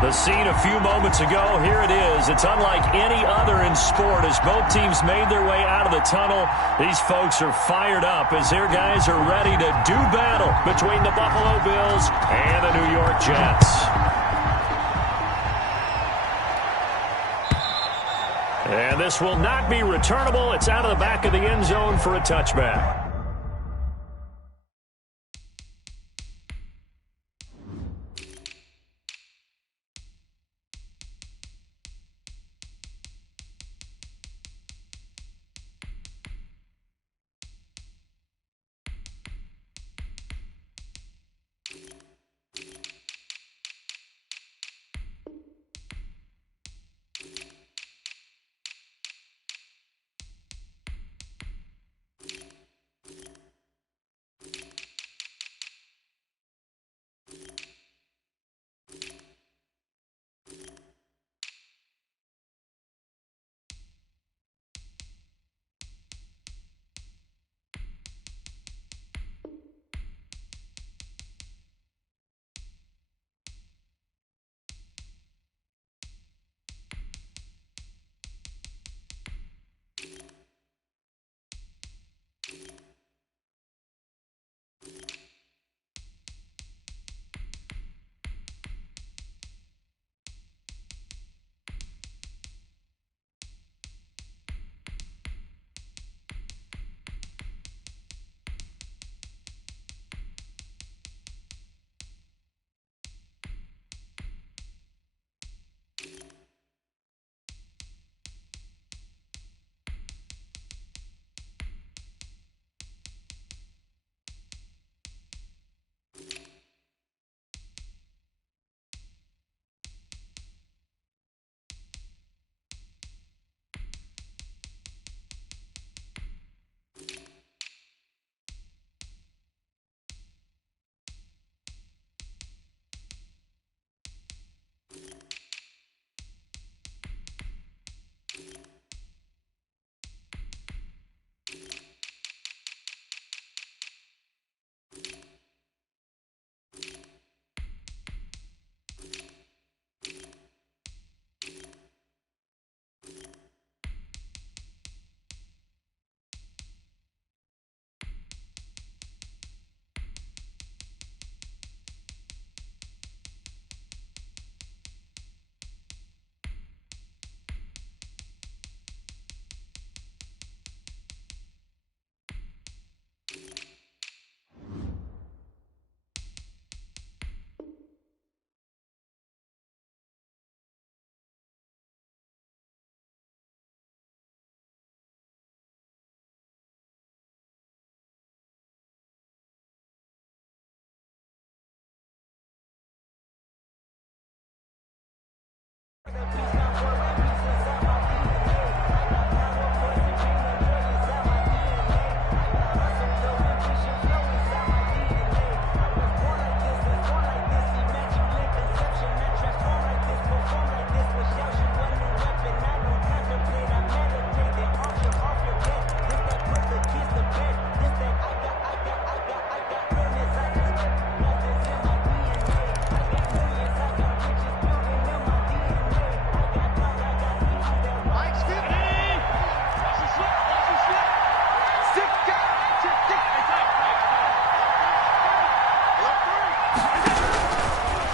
The scene a few moments ago, here it is. It's unlike any other in sport as both teams made their way out of the tunnel. These folks are fired up as their guys are ready to do battle between the Buffalo Bills and the New York Jets. And this will not be returnable. It's out of the back of the end zone for a touchback.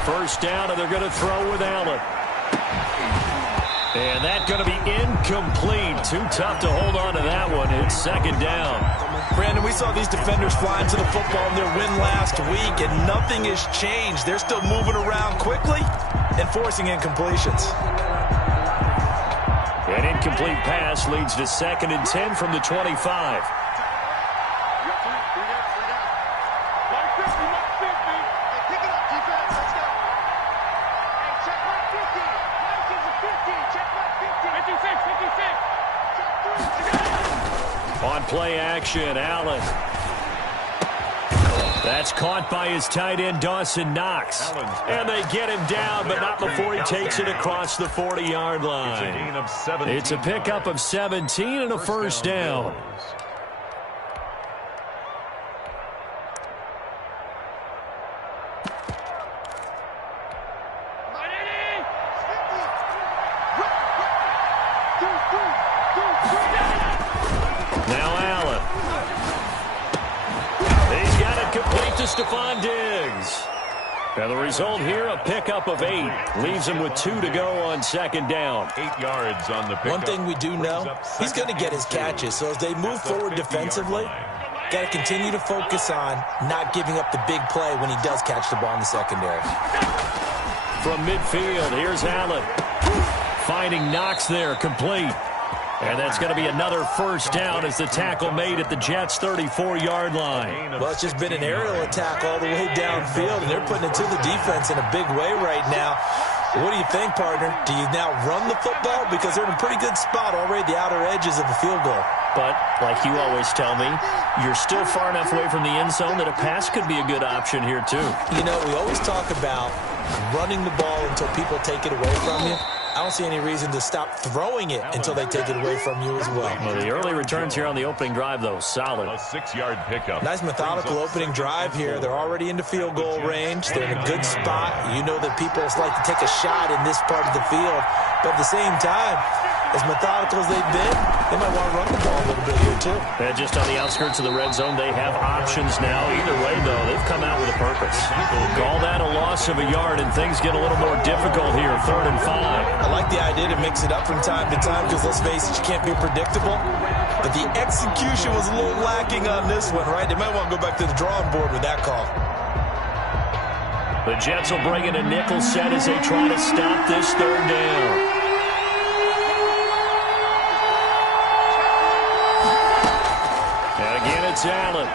First down, and they're going to throw with Allen. And that's going to be incomplete. Too tough to hold on to that one. It's second down. Brandon, we saw these defenders flying to the football in their win last week, and nothing has changed. They're still moving around quickly and forcing incompletions. An incomplete pass leads to 2nd and 10 from the 25. On play action, Allen. That's caught by his tight end, Dawson Knox. And they get him down, but not before he takes it across the 40-yard line. It's a pickup of 17 and a first down. to Stephon Diggs. And the result here, a pickup of 8. Leaves him with 2 to go on second down. 8 yards on the pickup. One thing we do know, he's going to get his catches. So as they move forward defensively, got to continue to focus on not giving up the big play when he does catch the ball in the secondary. From midfield, here's Allen. Finding Knox there, complete. And that's going to be another first down as the tackle made at the Jets' 34-yard line. Well, it's just been an aerial attack all the way downfield, and they're putting it to the defense in a big way right now. What do you think, partner? Do you now run the football? Because they're in a pretty good spot already at the outer edges of the field goal. But, like you always tell me, you're still far enough away from the end zone that a pass could be a good option here, too. You know, we always talk about running the ball until people take it away from you. I don't see any reason to stop throwing it until they take it away from you as well. Well, the early returns here on the opening drive, though, solid. A 6-yard pickup. Nice methodical opening drive here. They're already into field goal range. They're in a good spot. You know that people like to take a shot in this part of the field. But at the same time, as methodical as they've been, they might want to run the ball a little bit here, too. And just on the outskirts of the red zone, they have options now. Either way, though, they've come out with a purpose. Call that a loss of a yard, and things get a little more difficult here, 3rd and 5. I like the idea to mix it up from time to time because, let's face it, you can't be predictable. But the execution was a little lacking on this one, right? They might want to go back to the drawing board with that call. The Jets will bring in a nickel set as they try to stop this 3rd down. And again, it's Allen.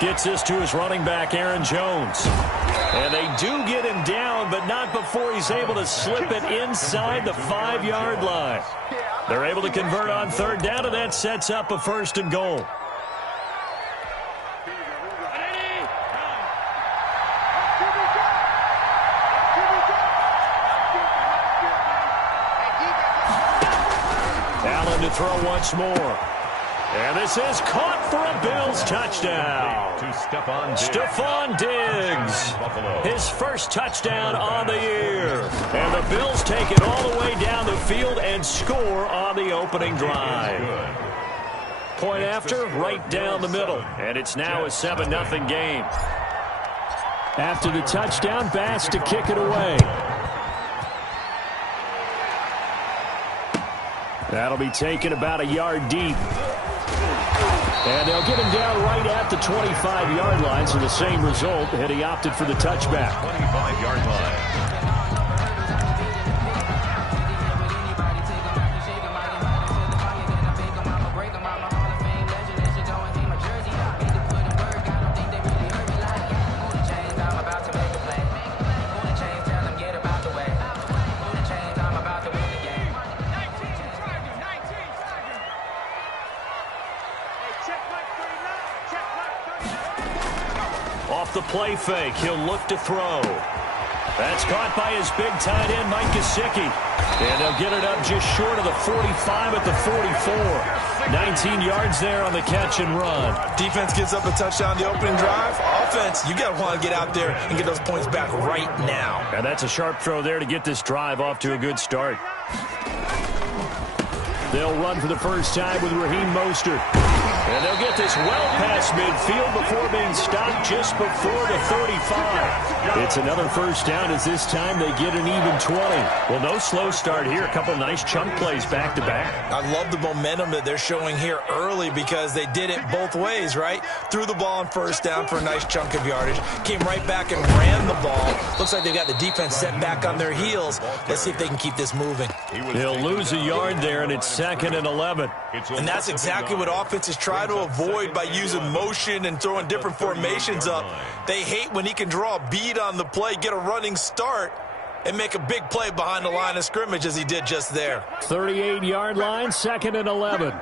Gets this to his running back, Aaron Jones. And they do get him down, but not before he's able to slip it inside the 5-yard line. They're able to convert on 3rd down, and that sets up a 1st and goal. Allen to throw once more. And this is caught for a Bills touchdown. To Stephon Diggs. His first touchdown on the year. And the Bills take it all the way down the field and score on the opening drive. Point after, right down the middle. And it's now a 7-0 game. After the touchdown, Bass to kick it away. That'll be taken about a yard deep. And they'll get him down right at the 25-yard line, so the same result, and he opted for the touchback. 25-yard line. Off the play fake, he'll look to throw. That's caught by his big tight end, Mike Gesicki. And they'll get it up just short of the 45 at the 44. 19 yards there on the catch and run. Defense gives up a touchdown the opening drive. Offense, you got to want to get out there and get those points back right now. And that's a sharp throw there to get this drive off to a good start. They'll run for the first time with Raheem Mostert. And they'll get this well past midfield before being stopped just before the 35. It's another first down as this time they get an even 20. Well, no slow start here. A couple nice chunk plays back-to-back. I love the momentum that they're showing here early because they did it both ways, right? Threw the ball on first down for a nice chunk of yardage. Came right back and ran the ball. Looks like they've got the defense set back on their heels. Let's see if they can keep this moving. They'll lose a yard there, and it's 2nd and 11. And that's exactly what offenses try to avoid by using motion and throwing different formations up. They hate when he can draw a bead on the play, get a running start, and make a big play behind the line of scrimmage as he did just there. 38-yard line, 2nd and 11.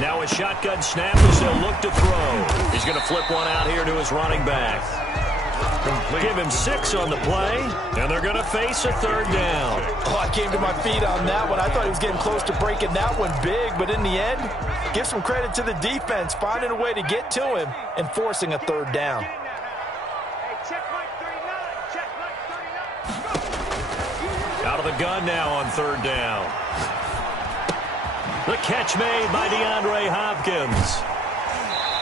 Now a shotgun snap as they'll look to throw. He's going to flip one out here to his running back. Give him 6 on the play, and they're going to face a 3rd down. Oh, I came to my feet on that one. I thought he was getting close to breaking that one big, but in the end, give some credit to the defense, finding a way to get to him and forcing a 3rd down. the gun now on third down. The catch made by DeAndre Hopkins.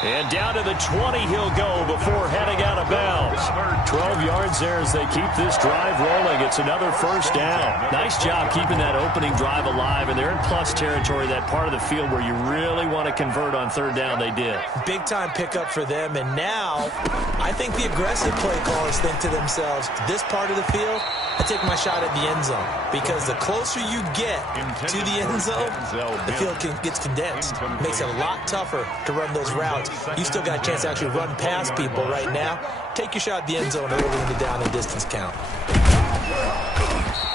And down to the 20 he'll go before heading out of bounds. 12 yards there as they keep this drive rolling. It's another first down. Nice job keeping that opening drive alive, and they're in plus territory, that part of the field where you really want to convert on third down. They did. Big-time pickup for them, and now I think the aggressive play callers think to themselves, this part of the field, I take my shot at the end zone, because the closer you get to the end zone, the field gets condensed. Makes it a lot tougher to run those routes. You still got a chance to actually run past people right now. Take your shot at the end zone early in the down and distance count.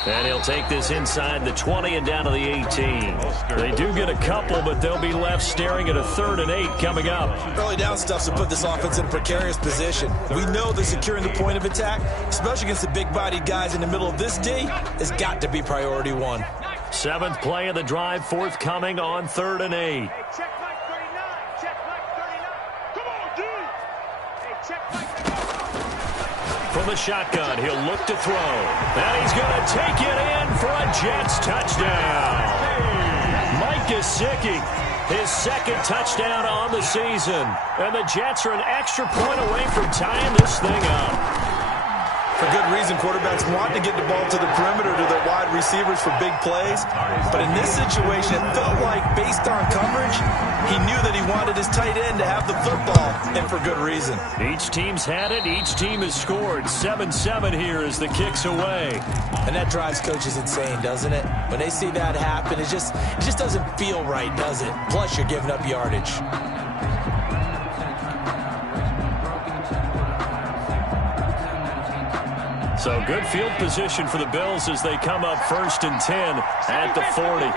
And he'll take this inside the 20 and down to the 18. They do get a couple, but they'll be left staring at a 3rd and 8 coming up. Early down stuff to put this offense in a precarious position. We know that securing the point of attack, especially against the big-bodied guys in the middle of this D, has got to be priority one. 7th play of the drive, forthcoming on 3rd and 8. From the shotgun, he'll look to throw. And he's going to take it in for a Jets touchdown. Mike Gesicki, his 2nd touchdown on the season. And the Jets are an extra point away from tying this thing up. For good reason, quarterbacks want to get the ball to the perimeter to their wide receivers for big plays. But in this situation, it felt like, based on coverage, he knew that he wanted his tight end to have the football, and for good reason. Each team's had it. Each team has scored. 7-7 here as the kick's away. And that drives coaches insane, doesn't it? When they see that happen, it just doesn't feel right, does it? Plus, you're giving up yardage. So good field position for the Bills as they come up 1st and 10 at the 40.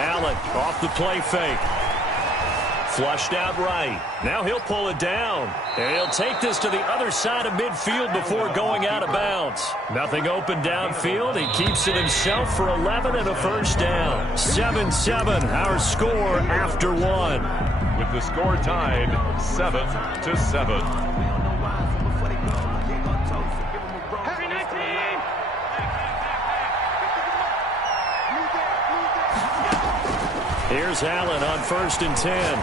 Allen off the play fake. Flushed out right. Now he'll pull it down. And he'll take this to the other side of midfield before going out of bounds. Nothing open downfield. He keeps it himself for 11 and a first down. 7-7, our score after 1. With the score tied 7-7. Here's Allen on 1st and 10.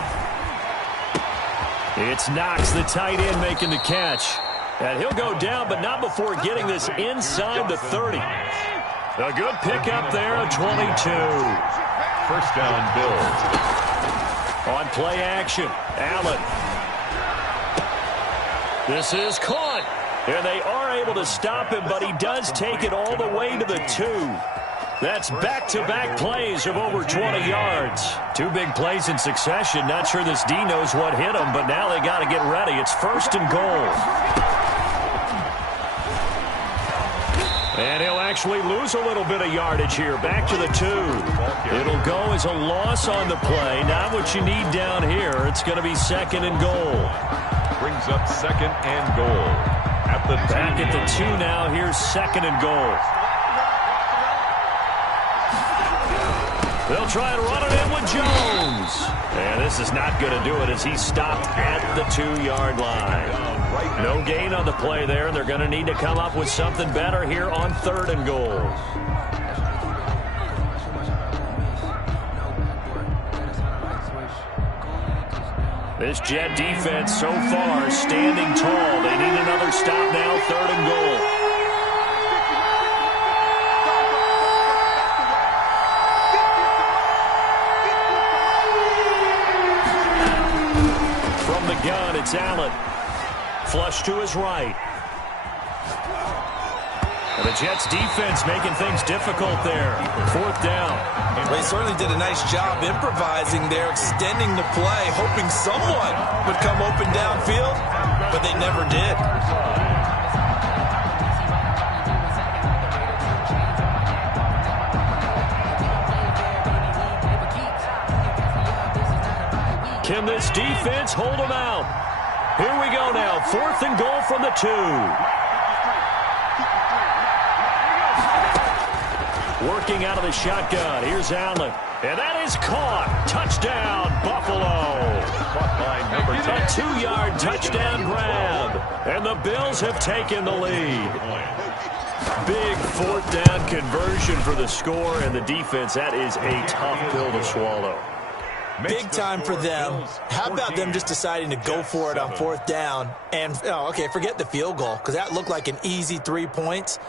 It's Knox, the tight end, making the catch. And he'll go down, but not before getting this inside the 30. A good pickup there, a 22. First down, Bills. On play action, Allen. This is caught. And they are able to stop him, but he does take it all the way to the 2. That's back-to-back plays of over 20 yards. 2 big plays in succession. Not sure this D knows what hit him, but now they got to get ready. It's 1st and goal. And he'll actually lose a little bit of yardage here. Back to the 2. It'll go as a loss on the play. Not what you need down here. It's going to be 2nd and goal. Brings up 2nd and goal. At the back at the 2 now. Here's 2nd and goal. They'll try and run it in with Jones. And this is not going to do it as he's stopped at the 2-yard line. No gain on the play there. They're going to need to come up with something better here on 3rd and goal. This Jet defense so far standing tall. They need another stop now, 3rd and goal. Gun, it's Allen. Flush to his right. And the Jets defense making things difficult there. 4th down. They certainly did a nice job improvising there, extending the play, hoping someone would come open downfield, but they never did. Can this defense hold them out? Here we go now. 4th and goal from the 2. Working out of the shotgun. Here's Allen. And that is caught. Touchdown, Buffalo. Caught by number 10. A 2-yard touchdown grab. And the Bills have taken the lead. Big fourth down conversion for the score, and the defense, that is a tough pill to swallow. Big time for them. How about them just deciding to go for it on fourth down? And, okay, forget the field goal, because that looked like an easy 3 points.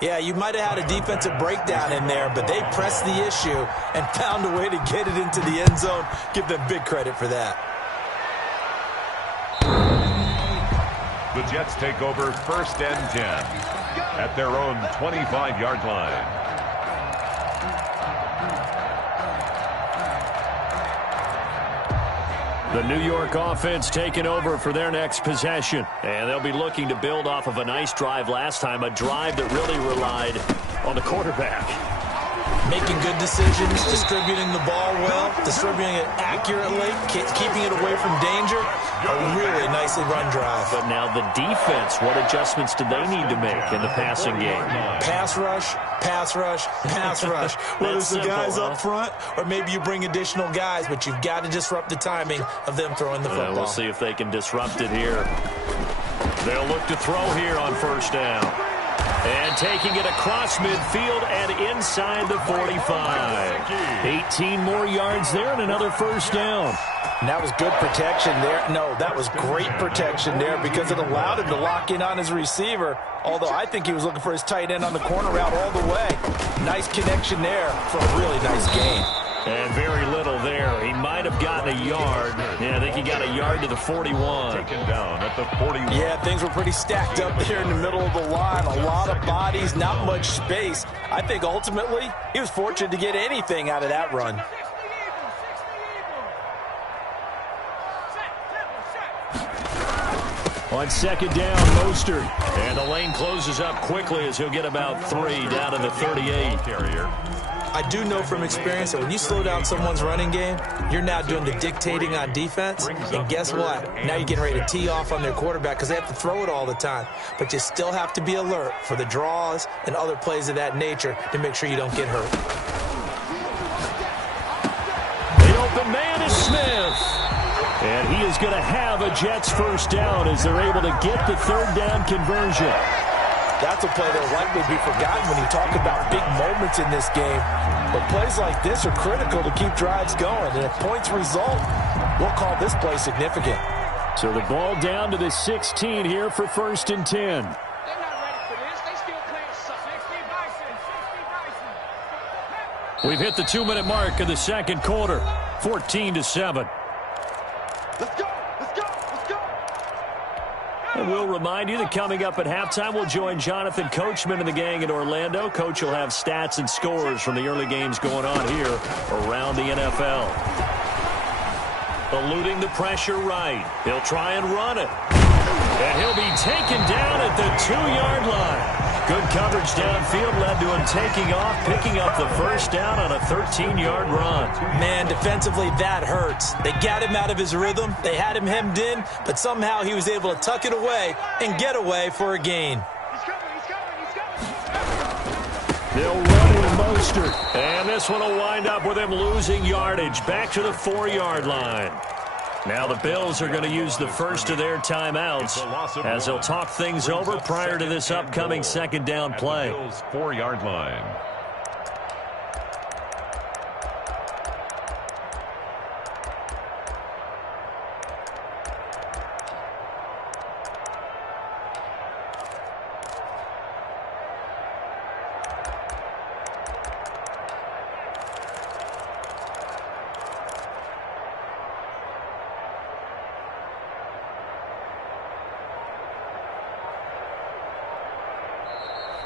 Yeah, you might have had a defensive breakdown in there, but they pressed the issue and found a way to get it into the end zone. Give them big credit for that. The Jets take over 1st and 10 at their own 25-yard line. The New York offense taking over for their next possession. And they'll be looking to build off of a nice drive last time, a drive that really relied on the quarterback. Making good decisions, distributing the ball well, distributing it accurately, keeping it away from danger. A really nicely run drive. But now the defense, what adjustments do they need to make in the passing game? Pass rush, pass rush, pass rush. Whether it's the guys up front or maybe you bring additional guys, but you've got to disrupt the timing of them throwing the football. We'll see if they can disrupt it here. They'll look to throw here on 1st down. And taking it across midfield and inside the 45. 18 more yards there and another 1st down. And that was good protection there. No, that was great protection there because it allowed him to lock in on his receiver. Although I think he was looking for his tight end on the corner route all the way. Nice connection there for a really nice gain. And very little there. He might have gotten a yard. Yeah, I think he got a yard to the 41. Taken down at the 41. Yeah, things were pretty stacked up there in the middle of the line. A lot of bodies, not much space. I think ultimately he was fortunate to get anything out of that run. On 2nd down, Mostert. And the lane closes up quickly as he'll get about 3 down to the 38. Carrier. I do know from experience that when you slow down someone's running game, you're now doing the dictating on defense. And guess what? Now you're getting ready to tee off on their quarterback because they have to throw it all the time. But you still have to be alert for the draws and other plays of that nature to make sure you don't get hurt. The open man is Smith. And he is going to have a Jets 1st down as they're able to get the 3rd down conversion. That's a play that will likely be forgotten when you talk about big moments in this game. But plays like this are critical to keep drives going. And if points result, we'll call this play significant. So the ball down to the 16 here for 1st and 10. They're not ready for this. They still playing 60 Bison. We've hit the 2-minute mark of the 2nd quarter. 14-7. Let's go. And we'll remind you that coming up at halftime, we'll join Jonathan Coachman and the gang in Orlando. Coach will have stats and scores from the early games going on here around the NFL. Eluding the pressure right. He'll try and run it. And he'll be taken down at the 2-yard line. Good coverage downfield led to him taking off, picking up the 1st down on a 13-yard run. Man, defensively, that hurts. They got him out of his rhythm. They had him hemmed in, but somehow he was able to tuck it away and get away for a gain. He's coming. They'll run with Mostert. And this one will wind up with him losing yardage back to the 4-yard line. Now the Bills are going to use the first of their timeouts as they'll talk things over prior to this upcoming 2nd down play. Bills 4-yard line.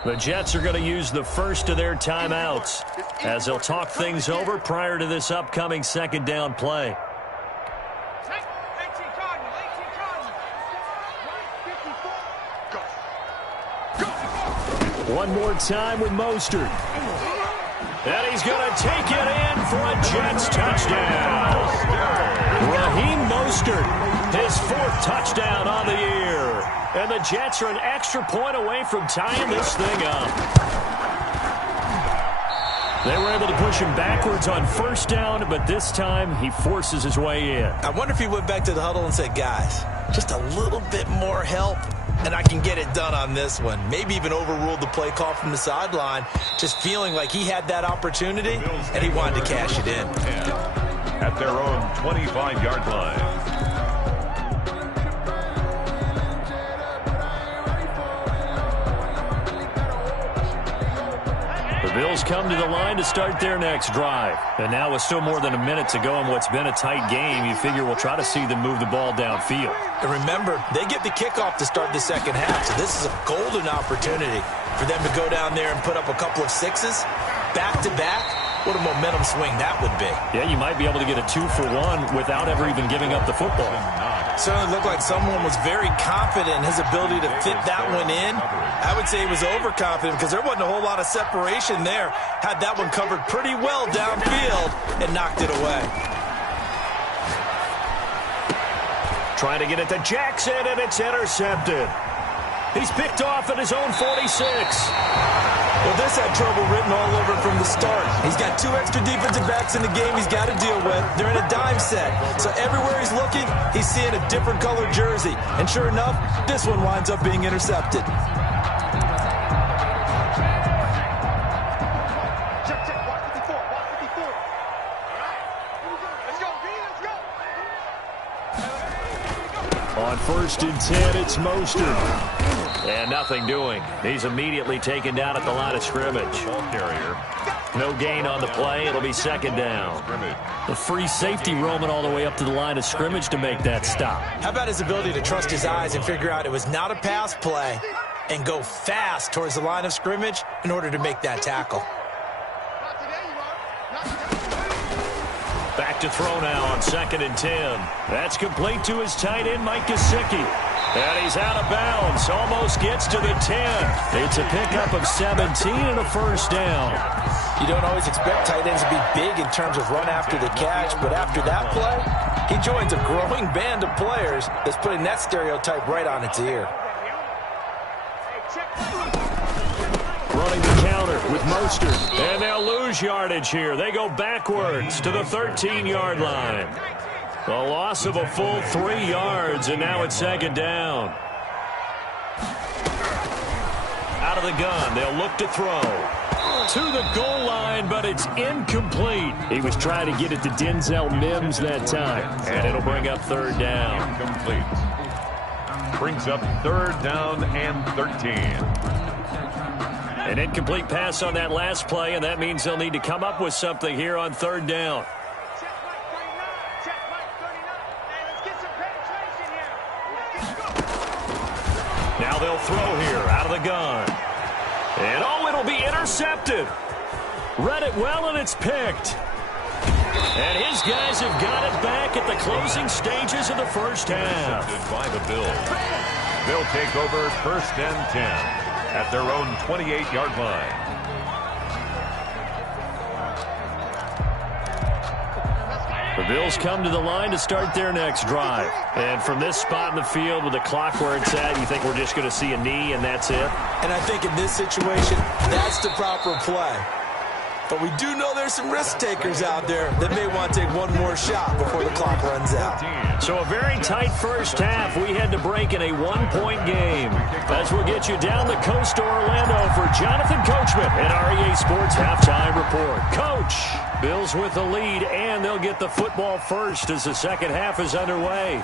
The Jets are going to use the first of their timeouts as they'll talk things over prior to this upcoming 2nd down play. 18 Cardinal. Go. One more time with Mostert. And he's going to take it in for a Jets touchdown. Raheem Mostert, his 4th touchdown on the year. And the Jets are an extra point away from tying this thing up. They were able to push him backwards on first down, but this time he forces his way in. I wonder if he went back to the huddle and said, guys, just a little bit more help, and I can get it done on this one. Maybe even overruled the play call from the sideline, just feeling like he had that opportunity, and he wanted to cash it in. At their own 25-yard line. The Bills come to the line to start their next drive. And now with still more than a minute to go in what's been a tight game, you figure we'll try to see them move the ball downfield. And remember, they get the kickoff to start the second half, so this is a golden opportunity for them to go down there and put up a couple of sixes back-to-back. What a momentum swing that would be. Yeah, you might be able to get a 2-for-1 without ever even giving up the football. Certainly looked like someone was very confident in his ability to fit that one in. I would say he was overconfident because there wasn't a whole lot of separation there. Had that one covered pretty well downfield and knocked it away. Trying to get it to Jackson, and it's intercepted. He's picked off at his own 46. Well, this had trouble written all over from the start. He's got 2 extra defensive backs in the game he's got to deal with. They're in a dime set. So everywhere he's looking, he's seeing a different colored jersey. And sure enough, this one winds up being intercepted. Check, 154, 154. All right, let's go, B, let's go. On 1st and 10, it's Mostert. And nothing doing. He's immediately taken down at the line of scrimmage. Ball carrier. No gain on the play. It'll be second down. The free safety roaming all the way up to the line of scrimmage to make that stop. How about his ability to trust his eyes and figure out it was not a pass play and go fast towards the line of scrimmage in order to make that tackle. Not today, you are. Not today. Back to throw now on 2nd and 10. That's complete to his tight end, Mike Gesicki. And he's out of bounds. Almost gets to the 10. It's a pickup of 17 and a first down. You don't always expect tight ends to be big in terms of run after the catch, but after that play, he joins a growing band of players that's putting that stereotype right on its ear. Running the counter with Mostert. And they'll lose yardage here. They go backwards to the 13-yard line. A loss of a full 3 yards, and now it's second down. Out of the gun, they'll look to throw. To the goal line, but it's incomplete. He was trying to get it to Denzel Mims that time, and it'll bring up 3rd down. Incomplete. Brings up 3rd down and 13. An incomplete pass on that last play, and that means they'll need to come up with something here on 3rd down. Now they'll throw here out of the gun. And, oh, it'll be intercepted. Read it well, and it's picked. And his guys have got it back at the closing stages of the first half. Intercepted by the Bills. They'll take over 1st and 10 at their own 28-yard line. The Bills come to the line to start their next drive. And from this spot in the field with the clock where it's at, you think we're just going to see a knee and that's it? And I think in this situation, that's the proper play. But we do know there's some risk takers out there that may want to take one more shot before the clock runs out. So a very tight first half. We had to break in a 1-point game. As we'll get you down the coast to Orlando for Jonathan Coachman and our EA Sports Halftime Report. Coach, Bills with the lead, and they'll get the football first as the second half is underway.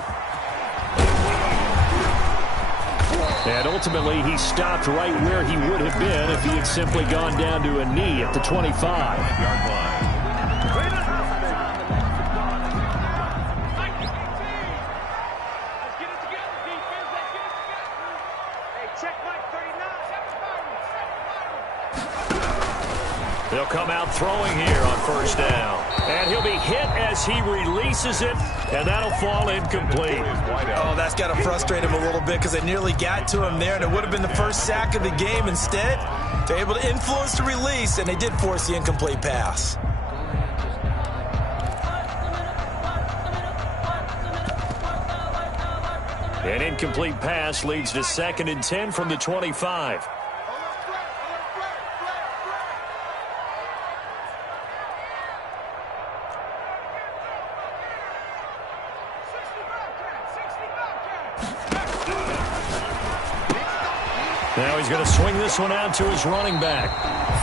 And ultimately, he stopped right where he would have been if he had simply gone down to a knee at the 25-yard line. They'll come out throwing here on 1st down. And he'll be hit as he releases it, and that'll fall incomplete. Oh, that's got to frustrate him a little bit because they nearly got to him there, and it would have been the first sack of the game. Instead, they're able to influence the release, and they did force the incomplete pass. An incomplete pass leads to 2nd and 10 from the 25. Now he's going to swing this one out to his running back.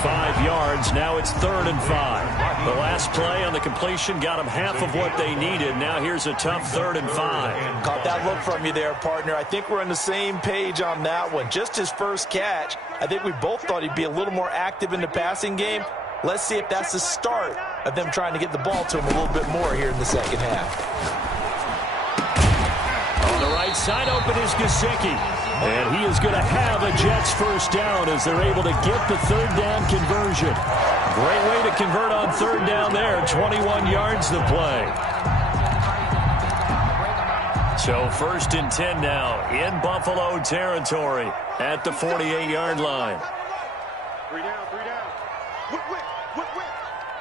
5 yards. Now it's 3rd and 5. The last play on the completion got him half of what they needed. Now here's a tough 3rd and 5. Caught that look from you there, partner. I think we're on the same page on that one. Just his first catch. I think we both thought he'd be a little more active in the passing game. Let's see if that's the start of them trying to get the ball to him a little bit more here in the second half. On the right side open is Gesicki. And he is going to have a Jets first down as they're able to get the 3rd down conversion. Great way to convert on 3rd down there. 21 yards the play. So 1st and 10 now in Buffalo territory at the 48-yard line. 3 down, 3 down. Whip.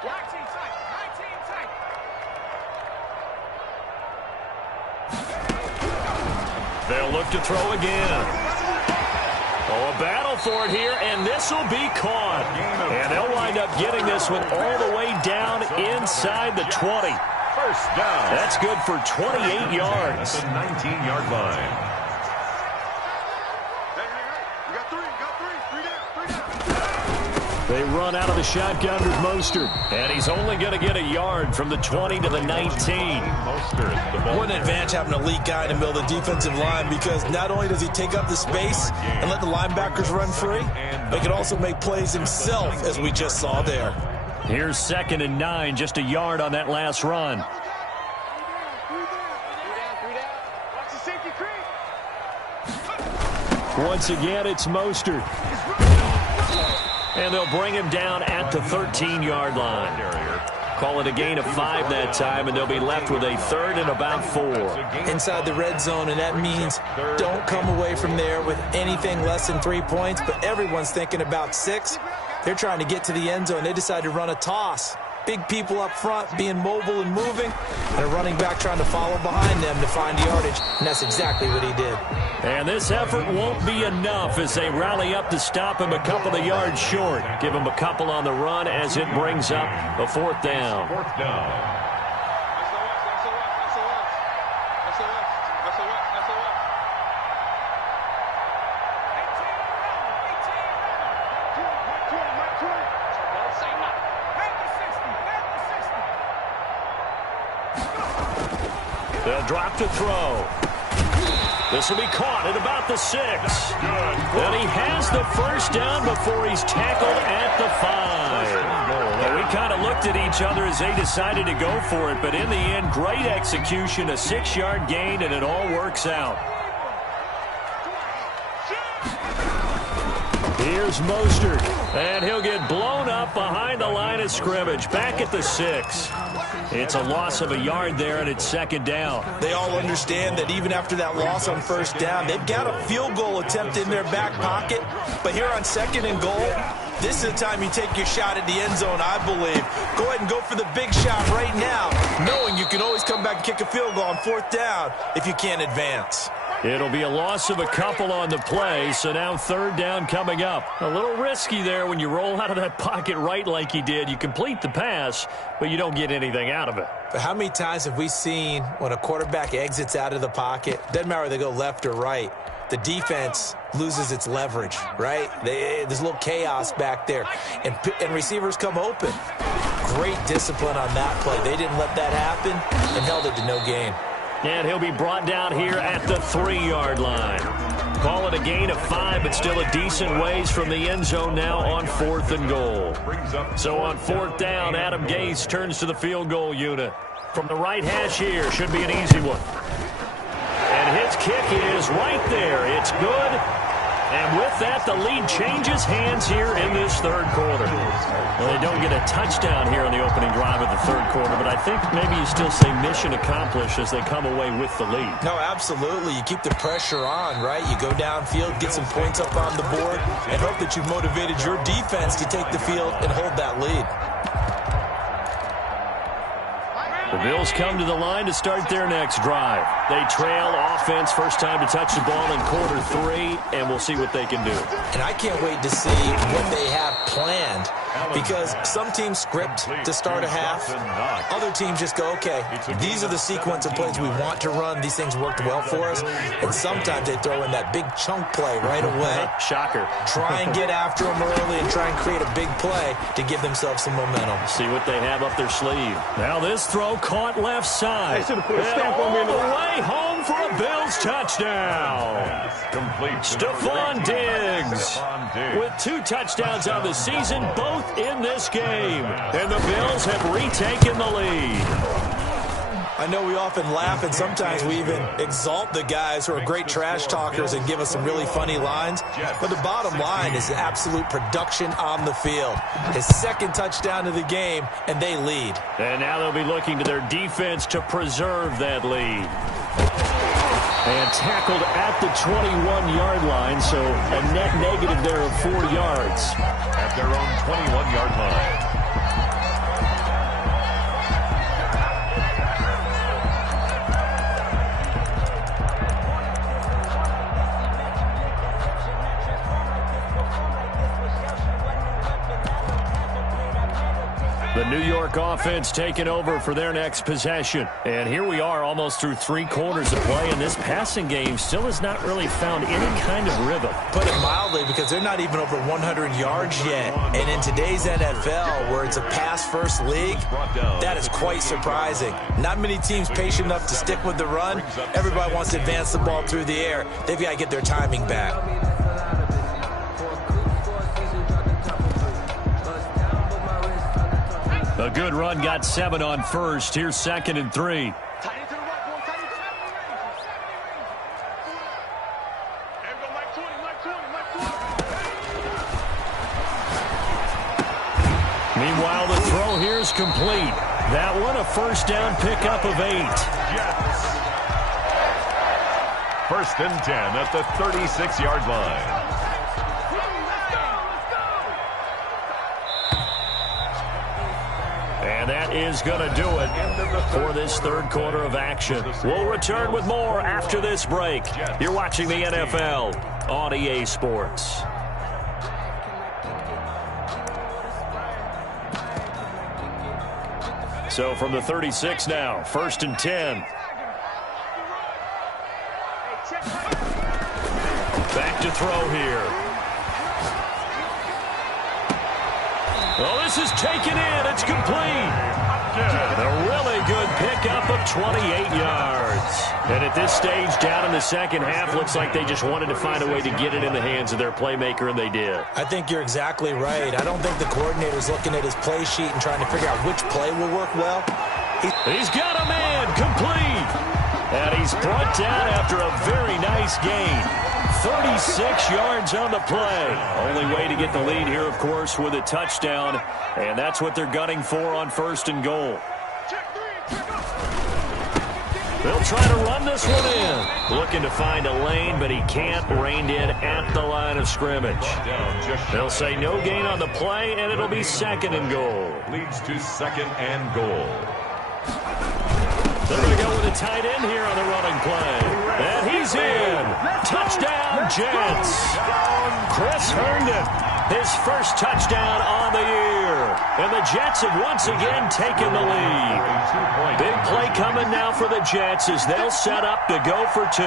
19 tight, 19 tight. They'll look to throw again. Oh, a battle for it here, and this will be caught. And they'll wind up getting this one all the way down inside the 20. First down. That's good for 28 yards. At the 19-yard line. Hey. You got 3 down. They run out of the shotgun with Mostert. And he's only going to get a yard from the 20 to the 19. What an advantage having a elite guy in the middle of the defensive line, because not only does he take up the space and let the linebackers run free, but he can also make plays himself, as we just saw there. Here's 2nd and 9, just a yard on that last run. 3 down. Watch the safety creep. Once again, it's Mostert. And they'll bring him down at the 13-yard line. Call it a gain of 5 that time, and they'll be left with a 3rd and about 4. Inside the red zone, and that means don't come away from there with anything less than 3 points, but everyone's thinking about 6. They're trying to get to the end zone. They decide to run a toss. Big people up front being mobile and moving, and a running back trying to follow behind them to find yardage, and that's exactly what he did. And this effort won't be enough as they rally up to stop him a couple of yards short. Give him a couple on the run as it brings up a 4th down. They'll drop to throw. This will be caught at about the 6. And he has the first down before he's tackled at the 5. And we kind of looked at each other as they decided to go for it, but in the end, great execution, a 6-yard gain, and it all works out. Here's Mostert, and he'll get blown up behind the line of scrimmage, back at the 6. It's a loss of a yard there, and it's 2nd down. They all understand that even after that loss on 1st down, they've got a field goal attempt in their back pocket. But here on 2nd and goal, this is the time you take your shot at the end zone, I believe. Go ahead and go for the big shot right now, knowing you can always come back and kick a field goal on 4th down if you can't advance. It'll be a loss of a couple on the play, so now 3rd down coming up. A little risky there when you roll out of that pocket right like he did. You complete the pass, but you don't get anything out of it. But how many times have we seen when a quarterback exits out of the pocket, doesn't matter whether they go left or right, the defense loses its leverage, right? There's a little chaos back there, and receivers come open. Great discipline on that play. They didn't let that happen and held it to no gain. And he'll be brought down here at the 3-yard line. Call it a gain of 5, but still a decent ways from the end zone now on 4th and goal. So on 4th down, Adam Gase turns to the field goal unit. From the right hash here, should be an easy one. And his kick is right there. It's good. And with that, the lead changes hands here in this 3rd quarter. Well, they don't get a touchdown here on the opening drive of the 3rd quarter, but I think maybe you still say mission accomplished as they come away with the lead. No, absolutely. You keep the pressure on, right? You go downfield, get some points up on the board, and hope that you've motivated your defense to take the field and hold that lead. The Bills come to the line to start their next drive. They trail offense, first time to touch the ball in quarter 3, and we'll see what they can do. And I can't wait to see what they have planned because some teams script to start a half. Other teams just go, okay, these are the sequence of plays we want to run. These things worked well for us. And sometimes they throw in that big chunk play right away. Shocker. Try and get after them early and try and create a big play to give themselves some momentum. See what they have up their sleeve. Now this throw caught left side. They should have put a And stamp on me in the all the way home for a Bills touchdown. Complete. Stephon Diggs with 2 touchdowns on the season, both in this game. And the Bills have retaken the lead. I know we often laugh, and sometimes we even exalt the guys who are great trash talkers and give us some really funny lines. But the bottom line is absolute production on the field. His 2nd touchdown of the game, and they lead. And now they'll be looking to their defense to preserve that lead. And tackled at the 21-yard line, so a net negative there of 4 yards. At their own 21-yard line. The New York offense taking over for their next possession. And here we are almost through 3 quarters of play, and this passing game still has not really found any kind of rhythm. Put it mildly, because they're not even over 100 yards yet. And in today's NFL, where it's a pass-first league, that is quite surprising. Not many teams patient enough to stick with the run. Everybody wants to advance the ball through the air. They've got to get their timing back. A good run got 7 on first. Here's 2nd and 3. Meanwhile, the throw here is complete. That one a first down pickup of 8. Jets. 1st and 10 at the 36-yard line. And that is going to do it for this 3rd quarter of action. We'll return with more after this break. You're watching the NFL on EA Sports. So from the 36 now, 1st and 10. Back to throw here. Well, this is taken in. It's complete. A really good pickup of 28 yards. And at this stage, down in the second half, looks like they just wanted to find a way to get it in the hands of their playmaker, and they did. I think you're exactly right. I don't think the coordinator's looking at his play sheet and trying to figure out which play will work well. He's got a man complete. And he's brought down after a very nice gain. 36 yards on the play. Only way to get the lead here, of course, with a touchdown. And that's what they're gunning for on 1st and goal. They'll try to run this one in. Looking to find a lane, but he can't. Reined in at the line of scrimmage. They'll say no gain on the play, and it'll be 2nd and goal. Leads to 2nd and goal. They're going to go with a tight end here on the running play. And he's in. Touchdown, Jets. Chris Herndon, his first touchdown on the year. And the Jets have once again taken the lead. Big play coming now for the Jets as they'll set up to go for 2.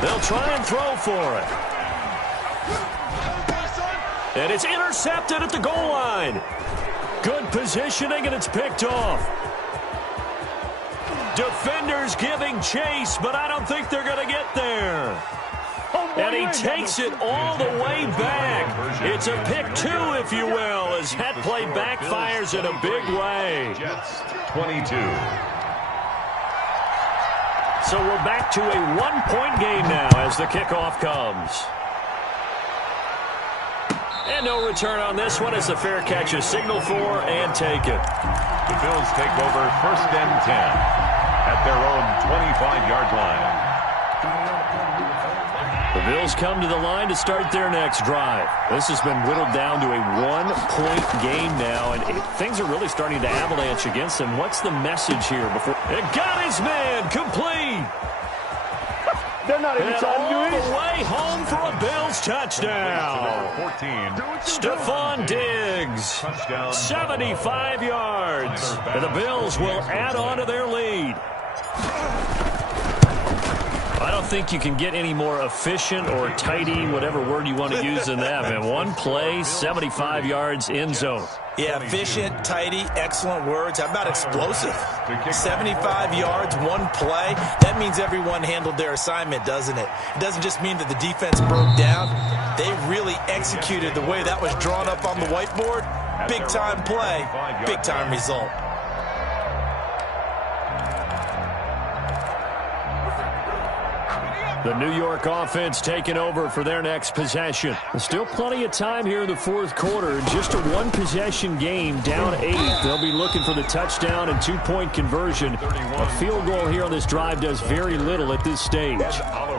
They'll try and throw for it. And it's intercepted at the goal line. Good positioning, and it's picked off. Defenders giving chase, but I don't think they're going to get there. And he takes it all the way back. It's a pick 2, if you will, as that play backfires in a big way. Jets 22. So we're back to a 1-point game now as the kickoff comes. And no return on this one as the fair catch is signaled for and taken. The Bills take over 1st and 10 at their own 25-yard line. The Bills come to the line to start their next drive. This has been whittled down to a 1-point game now, and things are really starting to avalanche against them. What's the message here before? It got his man complete. They're not even trying to do all anything. the way home for a Bills Bills touchdown. 14. Stephon Diggs, 75 yards. And the Bills will add on to their lead. I don't think you can get any more efficient or tidy, whatever word you want to use than that, man. One play, 75 yards, end zone. Yeah, efficient, tidy, excellent words. How about explosive? 75 yards, one play. That means everyone handled their assignment, doesn't it? It doesn't just mean that the defense broke down. They really executed the way that was drawn up on the whiteboard. Big-time play, big-time result. The New York offense taking over for their next possession. There's still plenty of time here in the fourth quarter. Just a one-possession game, down 8. They'll be looking for the touchdown and two-point conversion. A field goal here on this drive does very little at this stage.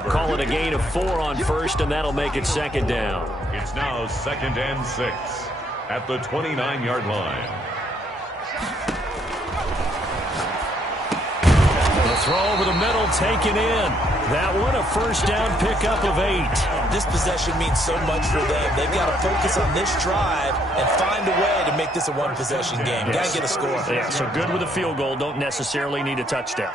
Call it a gain of 4 on first, and that'll make it second down. It's now 2nd and 6 at the 29-yard line. The throw over the middle taken in. That one a first down pickup of 8. This possession means so much for them. They've got to focus on this drive and find a way to make this a one-possession game. Got to get a score. Yeah, so good with a field goal. Don't necessarily need a touchdown.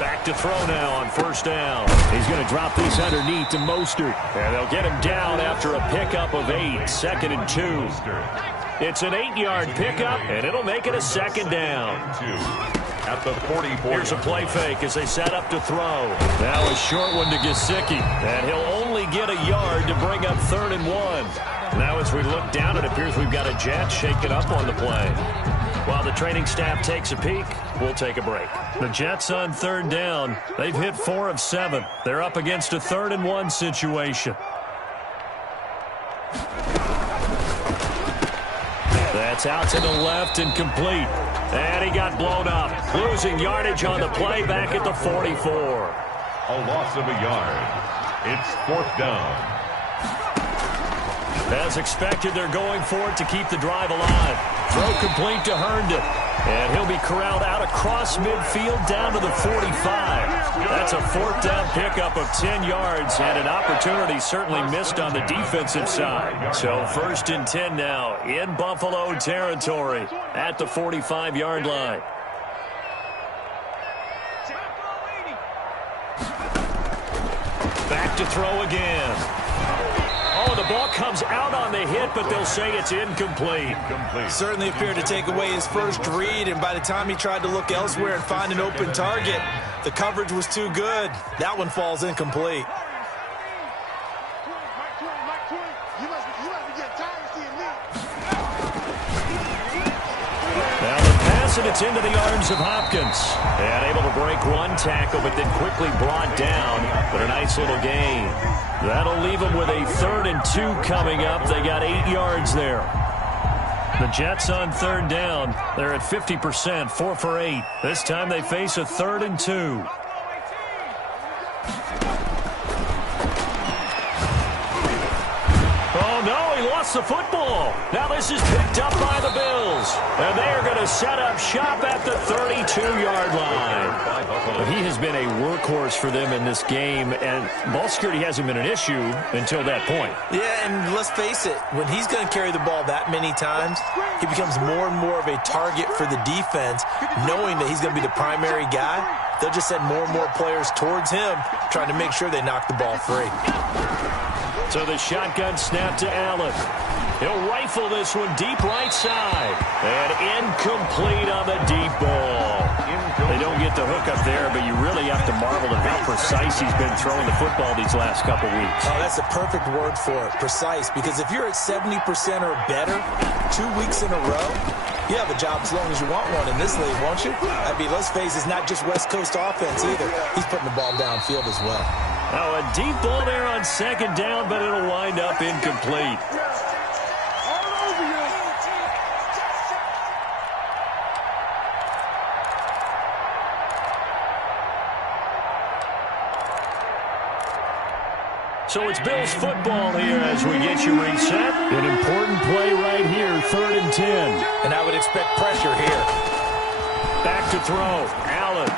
Back to throw now on first down. He's going to drop this underneath to Mostert. And they'll get him down after a pickup of 8. 2nd and 2. It's an 8-yard pickup, and it'll make it a second down. At the 44. Here's a play fake as they set up to throw. Now a short one to Gesicki. And he'll only get a yard to bring up 3rd and 1. Now as we look down, it appears we've got a Jet shaken up on the play. While the training staff takes a peek, we'll take a break. The Jets on 3rd down. They've hit 4 of 7. They're up against a 3rd and 1 situation. That's out to the left and complete. And he got blown up. Losing yardage on the play back at the 44. A loss of a yard. It's 4th down. As expected, they're going for it to keep the drive alive. Throw complete to Herndon. And he'll be corralled out across midfield down to the 45. That's a 4th down pickup of 10 yards and an opportunity certainly missed on the defensive side. So 1st and 10 now in Buffalo territory at the 45-yard line. Back to throw again. Oh, the ball comes out on the hit, but they'll say it's incomplete. Certainly appeared to take away his first read, and by the time he tried to look elsewhere and find an open target, the coverage was too good. That one falls incomplete. Now the pass, and it's into the arms of Hopkins. And able to break one tackle, but then quickly brought down. But a nice little gain. That'll leave them with a 3rd and 2 coming up. They got 8 yards there. The Jets on 3rd down. They're at 50%, 4 for 8. This time they face a 3rd and 2. Oh, no, he lost the football. Now this is picked up by the Bills. And they are going to set up shop at the 32-yard line. But he has been a workhorse for them in this game, and ball security hasn't been an issue until that point. Yeah, and let's face it, when he's going to carry the ball that many times, he becomes more and more of a target for the defense, knowing that he's going to be the primary guy. They'll just send more and more players towards him, trying to make sure they knock the ball free. So the shotgun snap to Allen. He'll rifle this one deep right side. And incomplete on the deep ball. They don't get the hook up there, but you really have to marvel at how precise he's been throwing the football these last couple weeks. Oh, that's a perfect word for it, precise. Because if you're at 70% or better 2 weeks in a row, you have a job as long as you want one in this league, won't you? I mean, let's face it, it's not just West Coast offense either. He's putting the ball downfield as well. Oh, a deep ball there on 2nd down, but it'll wind up incomplete. So it's Bills football here as we get you reset. An important play right here, 3rd and 10. And I would expect pressure here. Back to throw. Allen.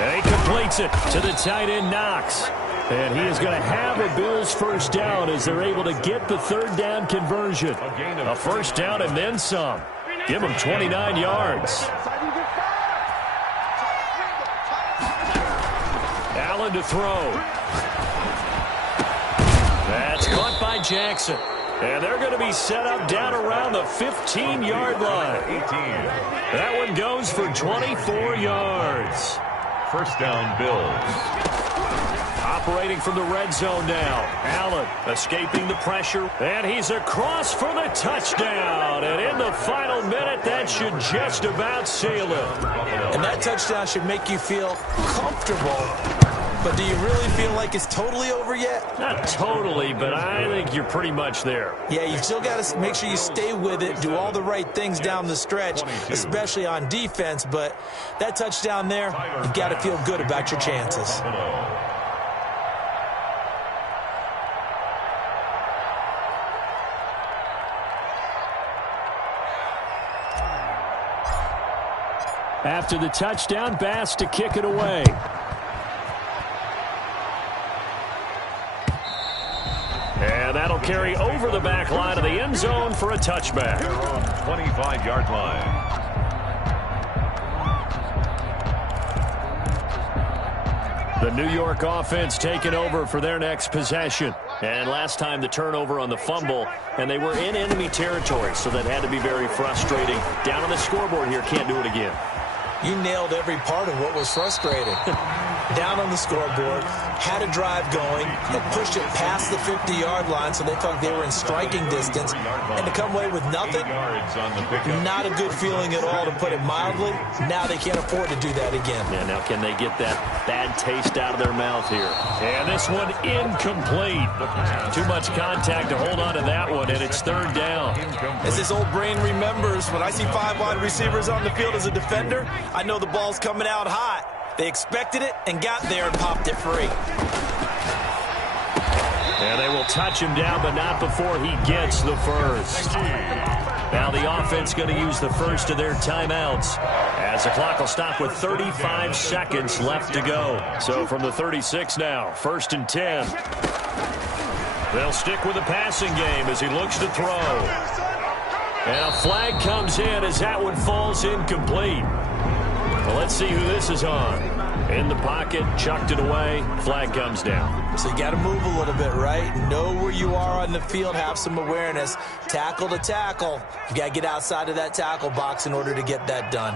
And he completes it to the tight end, Knox. And he is going to have a Bills first down as they're able to get the third down conversion. A first down and then some. Give him 29 yards. Allen to throw. That's caught by Jackson. And they're going to be set up down around the 15-yard line. That one goes for 24 yards. First down, Bills. Operating from the red zone now. Allen escaping the pressure. And he's across for the touchdown. And in the final minute, that should just about seal it. And that touchdown should make you feel comfortable. But do you really feel like it's totally over yet? Not totally, but I think you're pretty much there. Yeah, you still got to make sure you stay with it, do all the right things down the stretch, especially on defense. But that touchdown there, you've got to feel good about your chances. After the touchdown, Bass to kick it away. And that'll carry over the back line of the end zone for a touchback. They're on 25-yard line. The New York offense taking over for their next possession. And last time the turnover on the fumble, and they were in enemy territory, so that had to be very frustrating. Down on the scoreboard here, can't do it again. You nailed every part of what was frustrating. Down on the scoreboard, had a drive going, had pushed it past the 50-yard line so they felt they were in striking distance, and to come away with nothing, not a good feeling at all, to put it mildly. Now they can't afford to do that again. Yeah, now can they get that bad taste out of their mouth here? And this one incomplete. Too much contact to hold on to that one, and it's third down. As this old brain remembers, when I see 5 wide receivers on the field as a defender, I know the ball's coming out hot. They expected it and got there and popped it free. And they will touch him down, but not before he gets the first. Now the offense going to use the first of their timeouts, as the clock will stop with 35 seconds left to go. So from the 36 now, 1st and 10. They'll stick with the passing game as he looks to throw. And a flag comes in as that one falls incomplete. Well, let's see who this is on. In the pocket, chucked it away, flag comes down. So you got to move a little bit, right? Know where you are on the field, have some awareness. Tackle to tackle. You got to get outside of that tackle box in order to get that done.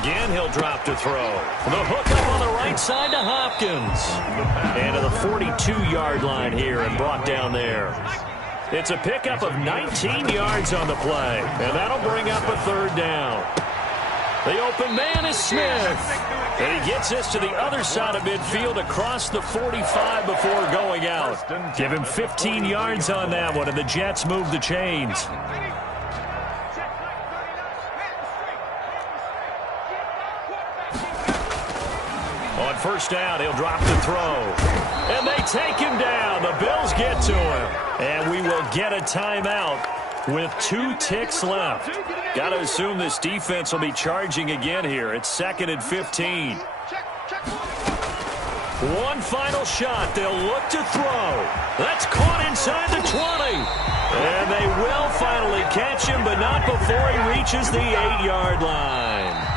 Again, he'll drop to throw. The hook up on the right side to Hopkins. And to the 42-yard line here and brought down there. It's a pickup of 19 yards on the play, and that'll bring up a third down. The open man is Smith, and he gets this to the other side of midfield across the 45 before going out. Give him 15 yards on that one, and the Jets move the chains. On first down, he'll drop the throw. And they take him down. The Bills get to him. And we will get a timeout with 2 ticks left. Got to assume this defense will be charging again here. It's 2nd and 15. One final shot. They'll look to throw. That's caught inside the 20. And they will finally catch him, but not before he reaches the 8-yard line.